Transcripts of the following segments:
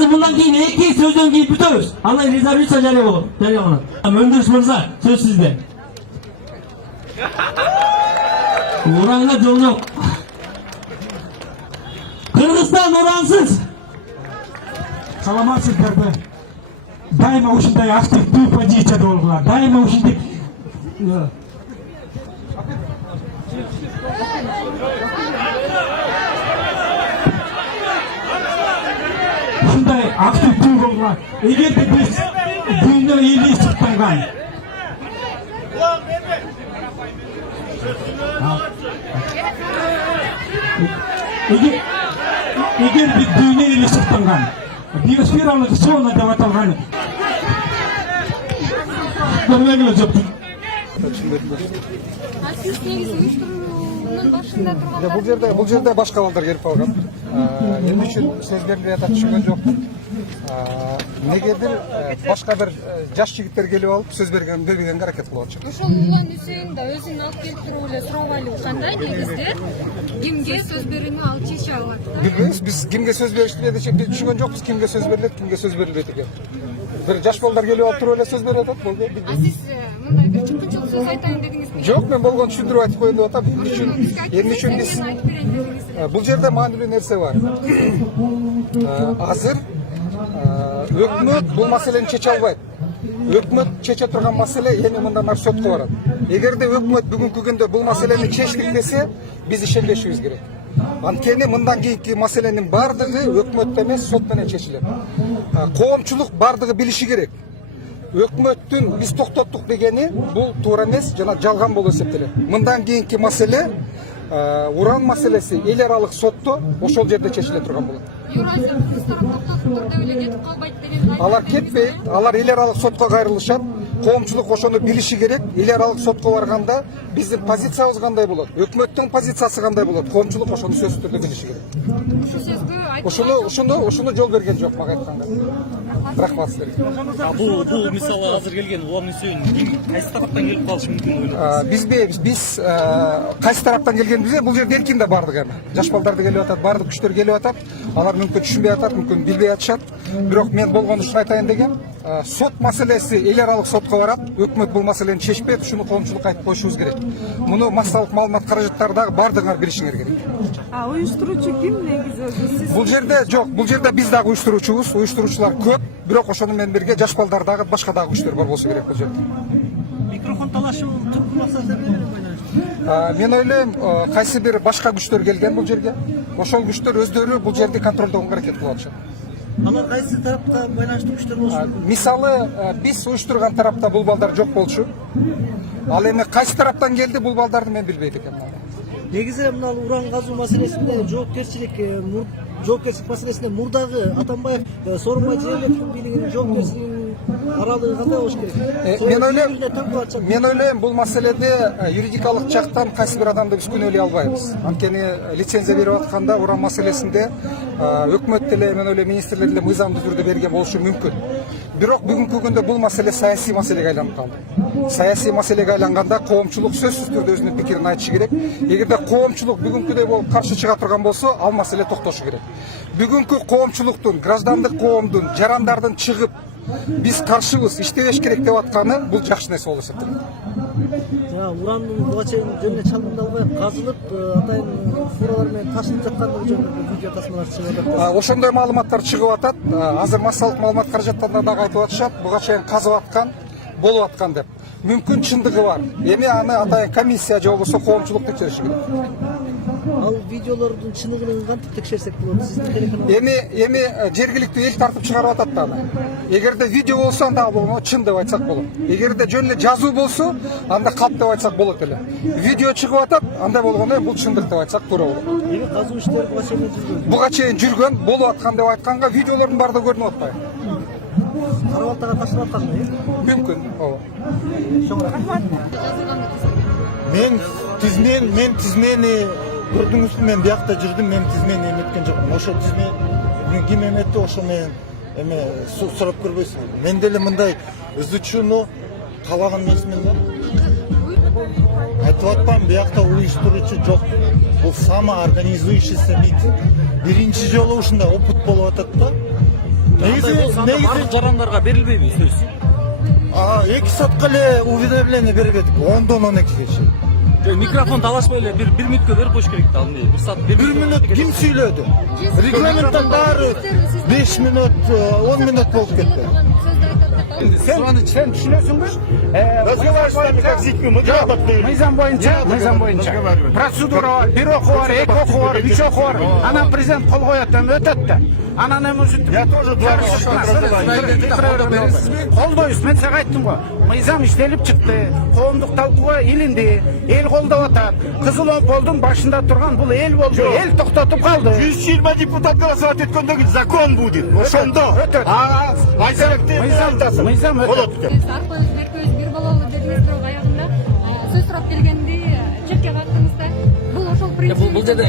Азыр мындан кийин 2 сөздөн кийин бүтөбүз. Андан резолюция жарыяланат. Өндүрүш мырза, сөз сизде. Уранга жол жок. Кыргызстан урансыз. Саламатсыздарбы? Дайыма ушундай активдүү позицияда болгула. Дайыма ушундай активдүү болгула. Эгерде биз дүйнө эли чыкпаган эгер биз дүйнө эли чыкпаган биосфералык зона деп аталган көрмөгүлө жокту. Бул жерде башка балдар келип калган. Эмне үчүн сөз берилип атат түшүнгөн жокмун. Негедир башка бир жаш жигиттер келип алып сөз бергенге аракет кылып атышат. Ошол Улан Үсейин да өзүн алып келип туруп эле сурабайлы кандай негиздер кимге сөз берүүнү ал чече алат да? Билбейбиз, биз кимге сөз беришти десек биз түшүнгөн жокпуз, кимге сөз берилет, кимге сөз берилбейт экен. Бир жаш балдар келип алып туруп эле сөз берип атат, болду. Сиз мындай бир чыккынчылык сөз айтайын дедиңизби? Жок, мен болгон түшүндүрүп айтып коеюн деп атам. Эмне үчүн биз бул жерде маанилүү нерсе бар. Азыр өкмөт бул маселени чече албайт. Өкмөт чече турган маселе эми мындан ары сотко барат. Эгерде өкмөт бүгүнкү күндө бул маселени чечтик десе, биз ишенбешибиз керек. Анткени мындан кийинки маселенин бардыгы өкмөттө эмес, сот менен чечилет. Коомчулук бардыгы билиши керек. Өкмөттүн биз токтоттук дегени бул туура эмес, жана жалган болуп эсептелет. Мындан кийинки маселе уран маселеси эл аралык сотто ошол жерде чечиле турган болот. Евразия токтоттур деп эле кетип калбайт деген. Алар кетпейт, алар эл аралык сотко кайрылышат. Коомчулук ошону билиши керек. Эл аралык сотко барганда биздин позициябыз кандай болот, өкмөттүн позициясы кандай болот, коомчулук ошону сөзсүз түрдө билиши керек. Ошону жол берген жок мага айтканда. Рахмат силерге. Бул мисалы азыр келген Улан Үсейин кайсы тараптан келип калышы мүмкүн ойлойсуз? Биз кайсы тараптан келгенибизде бул жерде эркин да бардык эми. Жаш балдар да келип атат, бардык күчтөр келип атат. Алар мүмкүн түшүнбөй атат, мүмкүн билбей атышат. Бирок мен болгон ушуну айтайын дегем. Сот маселеси эл аралык сотко барат. Өкмөт бул маселени чечпейт, ушуну коомчулукка айтып коюшубуз керек. Муну массалык маалымат каражаттары дагы бардыгыңар билишиңер керек. Уюштуруучу ким негизи? Бул жерде жок, бул жерде биз дагы уюштуруучубуз, уюштуруучулар көп. Бирок ошону менен бирге жаш балдар дагы, башка дагы күчтөр бар болсо керек бул жерде. Микрофон талашуу түпкү максаты эмне байланыштуу? Мен ойлойм, кайсы бир башка күчтөр келген бул жерге. Ошол күчтөр өздөрү бул жерди контролдогонго аракет кылып атышат. Алар кайсы тарапка байланыштуу күчтөр болушу? Мисалы, биз уюштурган тарапта бул балдар жок болчу. Ал эми кайсы тараптан келди бул балдарды мен билбейт экенмин. Негизи мына уран казуу маселесинде жоопкерчилик маселесинде мурдагы Атамбаев Сооронбай Жээнбековдун бийлигинин жоопкерчилигинин аралыгы кандай болуш керек? Мен ойлойм, бул маселеде юридикалык жактан кайсы бир адамды биз күнөөлөй албайбыз. Анткени лицензия берип атканда уран маселесинде өкмөт деле, мен ойлойм, министрлер деле мыйзамдуу түрдө берген болушу мүмкүн. Бирок бүгүнкү күндө бул маселе саясий маселеге айланып калды. Саясий маселеге айланганда коомчулук сөзсүз түрдө өзүнүн пикирин айтышы керек. Эгерде коомчулук бүгүнкүдөй болуп каршы чыга турган болсо, ал маселе токтошу керек. Бүгүнкү коомчулуктун, граждандык коомдун, жарандардын чыгып биз каршыбыз, иштебеш керек деп атканы бул жакшы нерсе болуп эсептелет. Урандын буга чейин жөнүнө чалындалбай казылып, атайын фуралар менен ташылып жаткандыгы жөнүндө видео тасмалар чыгып атат. Ошондой маалыматтар чыгып атат. Азыр массалык маалымат каражаттарында дагы айтып атышат, буга чейин казып аткан, болуп аткан деп. Мүмкүн чындыгы бар. Эми аны атайын комиссия же болбосо коомчулук текшериши керек. Ал видеолордун чындыгын кантип текшерсек болот? Сиздин телеканал Эми жергиликтүү эл тартып чыгарып атат да аны. Эгерде видео болсо анда ал чын деп айтсак болот. Эгерде жөн эле жазуу болсо, анда калп деп айтсак болот эле. Видео чыгып атат, анда болгондо бул чындык деп айтсак туура болот. Эми казуу иштери буга чейин жүргөн. Буга чейин жүргөн, болуп аткан деп айтканга видеолордун баардыгы көрүнүп атпайбы? Карабалтага ташылып атканбы? Мүмкүн. Ооба. Мен тизмени көрдүңүзбү, мен биякта жүрдүм, мен тизмени эметкен жокмун. Ошо тизмени ким эметти, ошо мен эме сурап көрбөйсүңбү. Мен деле мындай изучууну каалаган эмесмин да. Айтып атпайм, биякта уюштуруучу жок. Бул самоорганизующийся митинг. Биринчи жолу ушундай опыт болуп атат да. негизи барлык жарандарга берилбейби сөз? 2 саатка эле уведомление берип едик 10-дан 12-ге чейин. Микрофон талашпай эле бир мүнөткө берип коюш керек да. 1 саат 1 мүнөт ким сүйлөдү? Регламенттен баары 5 мүнөт 10 мүнөт болуп кетти. Sen düşünüyorsun mu? Mizan boyunca prosedura var, bir oku var, iki oku var, üç oku var. Anam prezident kol koyattan ötetti. Ananın özü... Ya Koldoyuz, ben sana ayttım ko. Mizan işlenip çıktı, koğumduk talkıға ilindi, el koldap atar. Kızıl Ompol'dun başında turgan bu el oldu, el toxtatıp kaldı. 120 депутат голосовать еткендеги закон будет. Ошондо. Mizan ötetti. Аркылы беркөбүз бир балалуу дедиңиз, бирок аягында сөз сурап келгенде четке каттыңызда. Бул ошол принцип. Бул жерде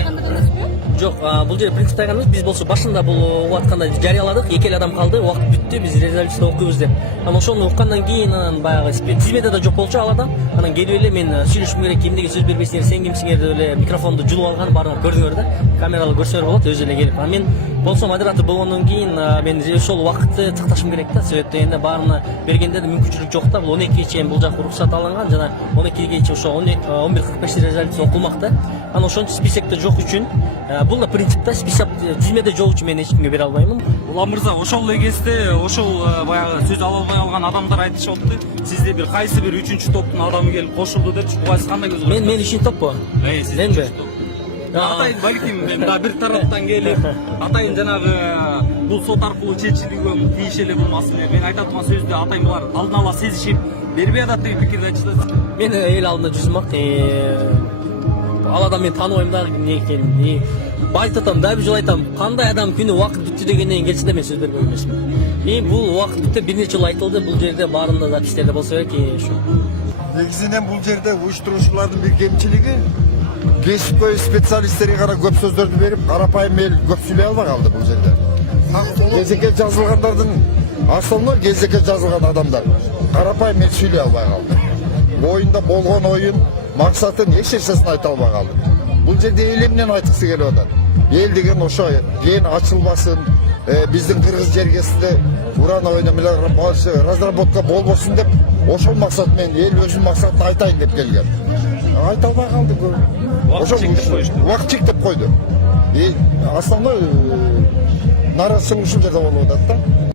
жок, бул жерде принцип тайганыбыз биз болсо башында бул угуп атканда жарыяладык, 2 адам калды, убакыт бүттү, биз резолюцияны окуйбуз деп. Анан ошону уккандан кийин анан баягы тизмеде да жок болчу ал адам. Анан келип эле мен сүйлөшүм керек, кимдеги сөз бербейсиңер, сен кимсиңер деп эле микрофонду жулуп алган, баарын көрдүңөр да. Камералар көрсөөр болот, өзү эле келип. Анан мен болсо модератор болгондон кийин мен ошол убакытты такташым керек да. Себеп дегенде баарына бергенде да мүмкүнчүлүк жок да. Бул 12-ге чейин бул жак уруксат алынган жана 12-ге чейин ошо 11:45 резолюция окулмак да. Анан ошончо списокто жок үчүн бул да принцип да, список тизмеде жок үчүн мен эч кимге бере албаймын. Улам мырза, ошол эле кезде ошол баягы сөз ала албай калган адамдар айтышып атты. Сизде бир кайсы бир 3-чү топтун адамы келип кошулду депчи. Буга кандай көз карайсыз? Мен 3-чү топпу. Сиз Менби? Атайын балким да бир тараптан келип, атайын жанагы бул сот аркылуу чечилүүгө тийиш эле бул маселе. Мен айтып аткан сөздү атайын булар алдын ала сезишип бербей атат деген пикирди айтышты. Мен эл алдында жүзүм ак. Ал адам мен тааныбайм да эмне экенин. Айтып атам, дагы бир жолу айтам, кандай адам күнү убакыт бүттү дегенден кийин келсе да мен сөз бербей эмесмин. Бул убакыт бүттү, бир нече жолу айтылды, бул жерде баарында записьтерде болсо керек ушу. Негизинен бул жерде уюштуруучулардын бир кемчилиги кесипкөй специалисттерге гана көп сөздөрдү берип, карапайым эл көп сүйлөй албай калды бул жерде. Кезекке жазылгандардын основной кезекке жазылган адамдар карапайым эл сүйлөй албай калды. Оюнда болгон оюн, максатын эч нерсесин айта албай калды. Бул жерде эл эмнени айткысы келип атат? Эл деген ошо кен ачылбасын, биздин кыргыз жергесинде уран ойуну менен разработка болбосун деп ошол максат менен эл өзүнүн максатын айтайын деп келген. Айта албай калды. Ошо убакыт чектеп койду. Основной наразычылык ушул жерде болуп атат да.